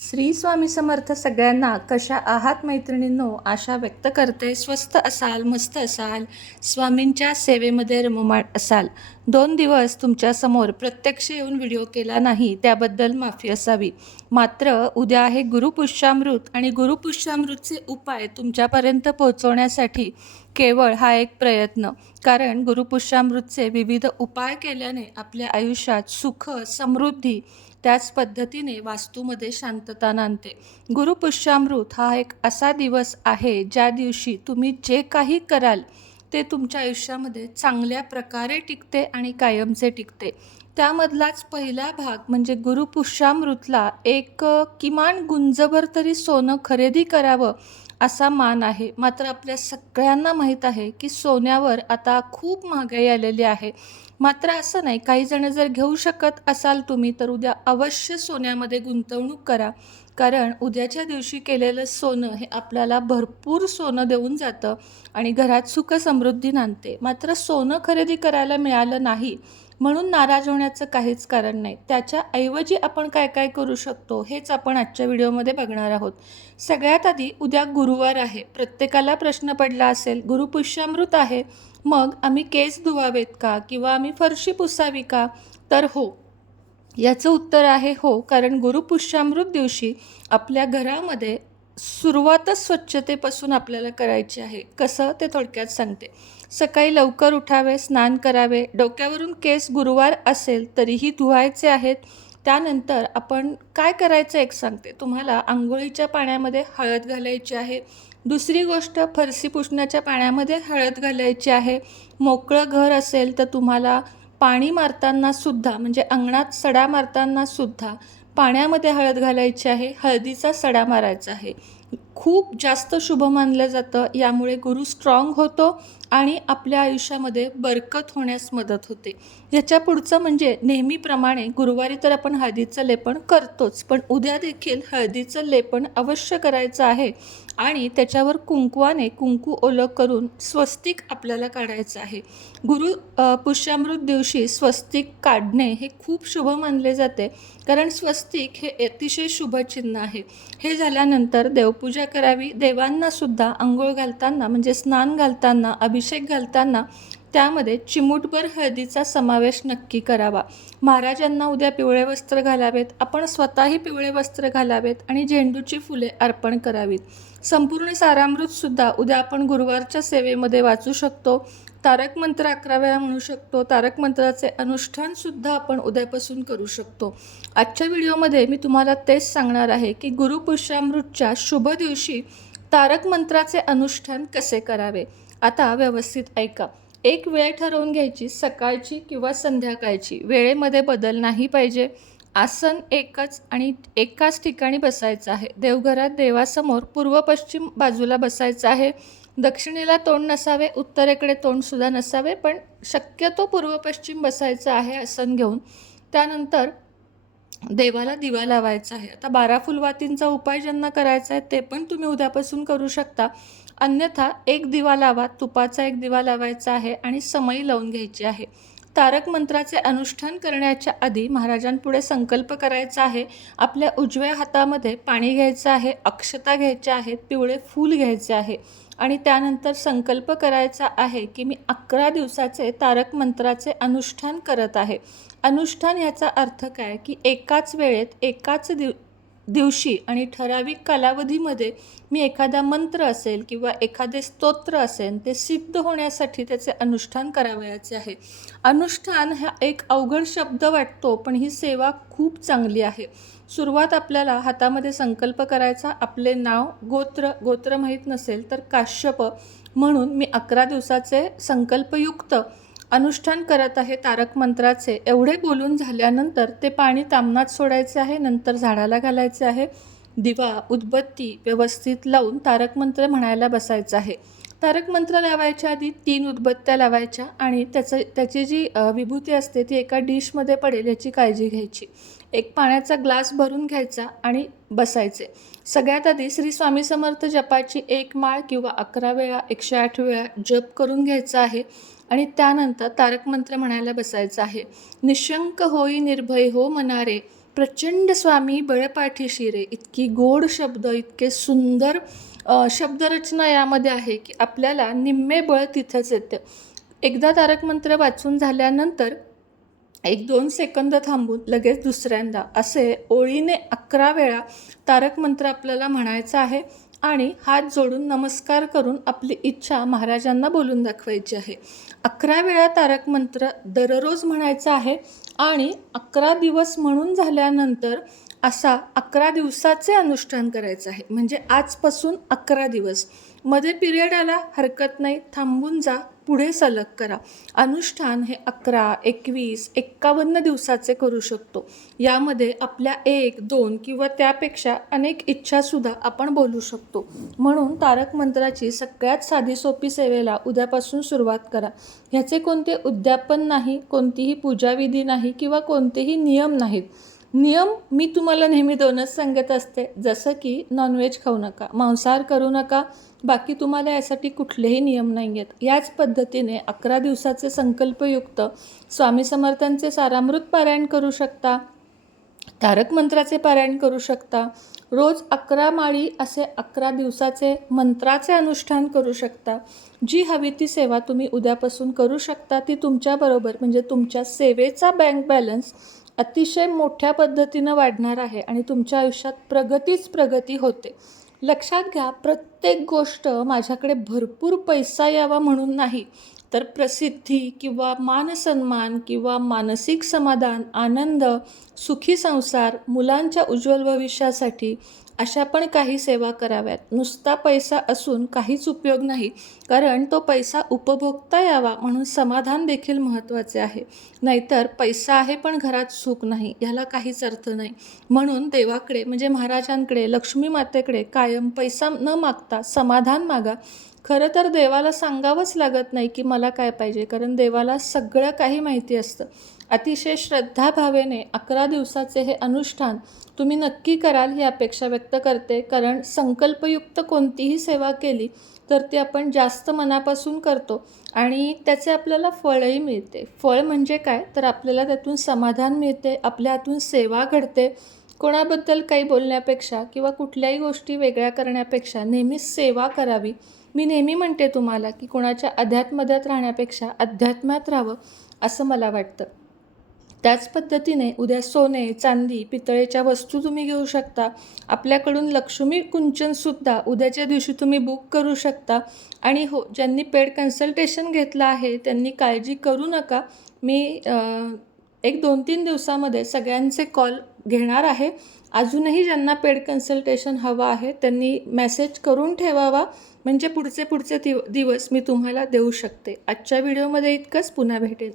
श्री स्वामी समर्थ सगळ्यांना. कशा आहात मैत्रिणींनो? आशा व्यक्त करते स्वस्त असाल, मस्त असाल, स्वामींच्या सेवेमध्ये रममाण असाल. 2 दिवस तुमच्यासमोर प्रत्यक्ष येऊन व्हिडिओ केला नाही त्याबद्दल माफी असावी. मात्र उद्या आहे गुरुपुष्यामृत आणि गुरुपुष्यामृतचे उपाय तुमच्यापर्यंत पोहोचवण्यासाठी केवळ हा एक प्रयत्न. कारण गुरुपुष्यामृतचे विविध उपाय केल्याने आपल्या आयुष्यात सुख, समृद्धी, त्याच पद्धतीने वास्तूमध्ये शांतता नांदते. गुरुपुष्यामृत हा एक असा दिवस आहे ज्या दिवशी तुम्ही जे काही कराल ते तुमच्या आयुष्यामध्ये चांगल्या प्रकारे टिकते आणि कायमचे टिकते. त्यामधलाच पहिला भाग म्हणजे गुरुपुष्यामृतला एक किमान गुंजभर तरी सोनं खरेदी करावं असा मान आहे. मात्र आपल्या सगळ्यांना माहीत आहे की सोन्यावर आता खूप महागाई आलेली आहे. मात्र असं नाही, काही जण जर घेऊ शकत असाल तुम्ही तर उद्या अवश्य सोन्यामध्ये गुंतवणूक करा. कारण उद्याच्या दिवशी केलेलं सोनं हे आपल्याला भरपूर सोनं देऊन जातं आणि घरात सुख समृद्धी नांदते. मात्र सोनं खरेदी करायला मिळालं नाही म्हणून नाराज होण्याचं काहीच कारण नाही. त्याच्याऐवजी आपण काय काय करू शकतो हेच आपण आजच्या व्हिडिओमध्ये बघणार आहोत. सगळ्यात आधी उद्या गुरुवार आहे. प्रत्येकाला प्रश्न पडला असेल, गुरुपुष्यामृत आहे, मग आम्ही केस धुवावेत का किंवा आम्ही फरशी पुसावी का? तर हो, याचं उत्तर आहे हो. कारण गुरुपुष्यामृत दिवशी आपल्या घरामध्ये सुरुवातच स्वच्छतेपासून आपल्याला करायची आहे. कसं ते थोडक्यात सांगते. सकाळी लवकर उठावे, स्नान करावे, डोक्यावरून केस गुरुवार असेल तरीही धुवायचे आहेत. त्यानंतर आपण काय करायचं एक सांगते तुम्हाला. आंघोळीच्या पाण्यामध्ये हळद घालायची आहे. दुसरी गोष्ट, फरशी पुसण्याच्या पाण्यामध्ये हळद घालायची आहे. मोकळं घर असेल तर तुम्हाला पाणी मारताना सुद्धा, म्हणजे अंगणात सडा मारताना सुद्धा पाण्यामध्ये हळद घालायची आहे. हळदीचा सडा मारायचा आहे. खूप जास्त शुभ मानलं जातं. यामुळे गुरु स्ट्रॉंग होतो आणि आपल्या आयुष्यामध्ये बरकत होण्यास मदत होते. याच्या पुढचं म्हणजे नेहमीप्रमाणे गुरुवारी तर आपण हळदीचं लेपन करतोच, पण उद्या देखील हळदीचं लेपन अवश्य करायचं आहे आणि त्याच्यावर कुंकवाने कुंकू ओलं करून स्वस्तिक आपल्याला काढायचं आहे. पुष्यामृत दिवशी स्वस्तिक काढणे हे खूप शुभ मानले जाते. कारण स्वस्तिक हे अतिशय शुभ चिन्ह आहे. हे झाल्यानंतर देवपूजा करावी. देवांनासुद्धा आंघोळ घालताना, म्हणजे स्नान घालताना, अभिषेक घालताना त्यामध्ये चिमूटभर हळदीचा समावेश नक्की करावा. महाराजांना उद्या पिवळे वस्त्र घालावेत, आपण स्वतःही पिवळे वस्त्र घालावेत आणि झेंडूची फुले अर्पण करावीत. संपूर्ण सारामृतसुद्धा उद्या आपण गुरुवारच्या सेवेमध्ये वाचू शकतो. तारक मंत्र 11 वेळा म्हणू शकतो. तारक मंत्राचे अनुष्ठानसुद्धा आपण उद्यापासून करू शकतो. आजच्या व्हिडिओमध्ये मी तुम्हाला तेच सांगणार आहे की गुरुपुष्यामृतच्या शुभ दिवशी तारक मंत्राचे अनुष्ठान कसे करावे. आता व्यवस्थित ऐका. एक वेळ ठरवून घ्यायची, सकाळची किंवा संध्याकाळची. वेळेमध्ये बदल नाही पाहिजे. आसन एकच आणि एकाच ठिकाणी बसायचं आहे. देवघरात देवासमोर पूर्व पश्चिम बाजूला बसायचं आहे. दक्षिणेला तोंड नसावे, उत्तरेकडे तोंडसुद्धा नसावे, पण शक्यतो पूर्व पश्चिम बसायचं आहे आसन घेऊन. त्यानंतर देवाला दिवा लावायचा आहे. आता 12 फुलवातींचा उपाय ज्यांना करायचा आहे ते पण तुम्ही उद्यापासून करू शकता. अन्यथा एक दिवा लावा, तुपाचा एक दिवा लावायचा आहे आणि समई लावून घ्यायची आहे. तारक मंत्राचे अनुष्ठान करण्याच्या आधी महाराजांपुढे संकल्प करायचा आहे. आपल्या उजव्या हातामध्ये पाणी घ्यायचं आहे, अक्षता घ्यायच्या आहेत, पिवळे फूल घ्यायचे आहे आणि त्यानंतर संकल्प करायचा आहे की मी 11 दिवसाचे तारक मंत्राचे अनुष्ठान करत आहे. अनुष्ठान ह्याचा अर्थ काय की एकाच वेळेत, एकाच दिवशी आणि ठराविक कालावधीमध्ये मी एखादा मंत्र असेल किंवा एखादे स्तोत्र असेल ते सिद्ध होण्यासाठी त्याचे अनुष्ठान करावयाचे आहे. अनुष्ठान हा एक अवघड शब्द वाटतो, पण ही सेवा खूप चांगली आहे. सुरुवात आपल्याला हातामध्ये संकल्प करायचा. आपले नाव, गोत्र माहीत नसेल तर काश्यप म्हणून मी 11 दिवसाचे संकल्पयुक्त अनुष्ठान करत आहे तारक मंत्राचे एवढे बोलून झाल्यानंतर ते पाणी तामनात सोडायचे आहे. नंतर झाडाला घालायचे आहे. दिवा, उदबत्ती व्यवस्थित लावून तारक मंत्र म्हणायला बसायचं आहे. तारक मंत्र लावायच्या आधी 3 उदबत्त्या लावायच्या आणि त्याची जी विभूती असते ती एका डिशमध्ये पडेल याची काळजी घ्यायची. एक पाण्याचा ग्लास भरून घ्यायचा आणि बसायचे. सगळ्यात आधी श्री स्वामी समर्थ जपाची 1 माळ किंवा 11 वेळा 108 वेळा जप करून घ्यायचा आहे आणि त्यानंतर तारक मंत्र म्हणायला बसायचं आहे. निशंक होई निर्भय हो मनारे, प्रचंड स्वामी बळपाठीशी रे, इतकी गोड शब्द, इतके सुंदर शब्दरचना यामध्ये आहे की आपल्याला निम्मे बळ तिथंच येतं. एकदा तारक मंत्र वाचून झाल्यानंतर 1-2 सेकंद थांबून लगेच दुसऱ्यांदा असे ओळीने 11 वेळा तारक मंत्र आपल्याला म्हणायचा आहे आणि हात जोडून नमस्कार करून आपली इच्छा महाराजांना बोलून दाखवायची आहे. 11 वेळा तारक मंत्र दररोज म्हणायचा आहे आणि 11 दिवस म्हणून झाल्यानंतर असा 11 दिवसाचे अनुष्ठान करायचं आहे. म्हणजे आजपासून 11 दिवस. मध्ये पिरियड आला हरकत नाही, थांबून जा, पुढे सलग करा. अनुष्ठान हे 11, 21, 51 दिवसाचे करू शकतो. यामध्ये आपल्या 1, 2 किंवा त्यापेक्षा अनेक इच्छासुद्धा आपण बोलू शकतो. म्हणून तारक मंत्राची सगळ्यात साधी सोपी सेवेला उद्यापासून सुरुवात करा. ह्याचे कोणते उद्यापन नाही, कोणतीही पूजाविधी नाही किंवा कोणतेही नियम नाहीत. नियम मी तुम्हाला नेहमी 2च सांगत असते, जसं की नॉनव्हेज खाऊ नका, मांसाहार करू नका, बाकी तुम्हाला यासाठी कुठलेही नियम नाही आहेत. याच पद्धतीने 11 दिवसाचे संकल्पयुक्त स्वामी समर्थांचे सारामृत पारायण करू शकता, तारक मंत्राचे पारायण करू शकता, रोज 11 माळी असे 11 दिवसाचे मंत्राचे अनुष्ठान करू शकता. जी हवी ती सेवा तुम्ही उद्यापासून करू शकता. ती तुमच्याबरोबर म्हणजे तुमच्या सेवेचा बँक बॅलन्स अतिशय मोठ्या पद्धतीनं वाढणार आहे आणि तुमच्या आयुष्यात प्रगती होते. लक्षात घ्या, प्रत्येक गोष्ट माझ्याकडे भरपूर पैसा यावा म्हणून नाही, तर प्रसिद्धी किंवा मानसन्मान किंवा मानसिक समाधान, आनंद, सुखी संसार, मुलांच्या उज्ज्वल भविष्यासाठी अशा पण काही सेवा कराव्यात. नुसता पैसा असून काहीच उपयोग नाही, कारण तो पैसा उपभोगता यावा म्हणून समाधान देखील महत्त्वाचे आहे. नाहीतर पैसा आहे पण घरात सुख नाही, ह्याला काहीच अर्थ नाही. म्हणून देवाकडे म्हणजे महाराजांकडे, लक्ष्मी मातेकडे कायम पैसा न मागता समाधान मागा. खरं तर देवाला सांगावंच लागत नाही की मला काय पाहिजे, कारण देवाला सगळं काही माहिती असतं. अतिशय श्रद्धाभावेने 11 दिवसाचे हे अनुष्ठान तुम्ही नक्की कराल ही अपेक्षा व्यक्त करते. कारण संकल्पयुक्त कोणतीही सेवा केली तर ती आपण जास्त मनापासून करतो आणि त्याचे आपल्याला फळही मिळते. फळ म्हणजे काय, तर आपल्याला त्यातून समाधान मिळते, आपल्या हातून सेवा घडते. कोणाबद्दल काही बोलण्यापेक्षा किंवा कुठल्याही गोष्टी वेगळ्या करण्यापेक्षा नेहमीच सेवा करावी. मी नेहमी म्हणते तुम्हाला की कोणाच्या अध्यात्मध्यात राहण्यापेक्षा अध्यात्मात राहावं असं मला वाटतं. त्याच पद्धतीने उद्या सोने, चांदी, पितळेच्या वस्तू तुम्ही घेऊ शकता. आपल्याकडून लक्ष्मी कुंचनसुद्धा उद्याच्या दिवशी तुम्ही बुक करू शकता. आणि हो, ज्यांनी पेड कन्सल्टेशन घेतलं आहे त्यांनी काळजी करू नका. मी 1-2-3 दिवसामध्ये सगळ्यांचे कॉल घेणार आहे. अजूनही ज्यांना पेड कन्सल्टेशन हवं आहे त्यांनी मेसेज करून ठेवावा, म्हणजे पुढचे दिवस मी तुम्हाला देऊ शकते. आजच्या व्हिडिओमध्ये इतकंच. पुन्हा भेटेल.